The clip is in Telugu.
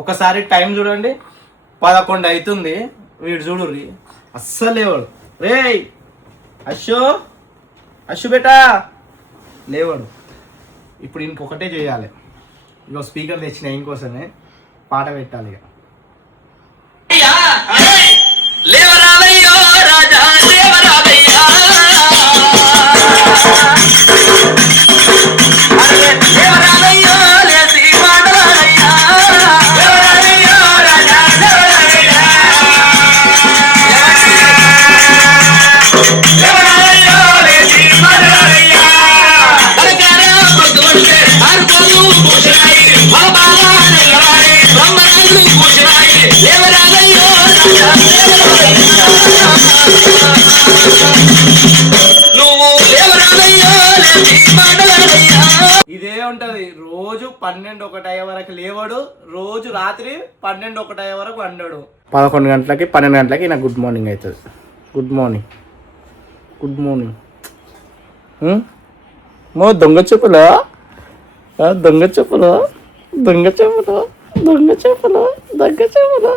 ఒకసారి టైం చూడండి, 11 అవుతుంది. వీడు చూడుర్రి అస్సలు లేవాడు. రే అశు బేటా లేవాడు. ఇప్పుడు ఇంకొకటే చేయాలి. ఇగో స్పీకర్ తెచ్చిన ఇంకోసమే పాట పెట్టాలి. ఇక లేవరాదయ్యో రాజా లేవరాదయ్యా, లేవరాదయ్యో లేసి మాటలాడయ్యా, లేవరాదయ్యో రాజా లేవరాదయ్యా, లేవరాదయ్యో లేసి మాటలాడయ్యా. బలకారా పొద్దుంటే ఆరుకోలు కూర్చున్నాయి, బలబాలా నిలబడి బ్రహ్మరాజులు కూర్చున్నాయి. లేవరాదయ్యో రాజా నువ్వు లేవరాదయ్యో లేసి మాటలాడయ్యా. ఇదే ఉంటది రోజు 12-1 అయ్యే వరకు లేవాడు, రోజు రాత్రి 12-1 అయ్యే వరకు వండాడు. 11 గంటలకి 12 గంటలకి నాకు గుడ్ మార్నింగ్ అవుతుంది. గుడ్ మార్నింగ్ మో దొంగ చెప్పులా దొంగ చెప్పులా దొంగ చెప్పులా దొంగ చెప్పులా దొంగ చెప్పులా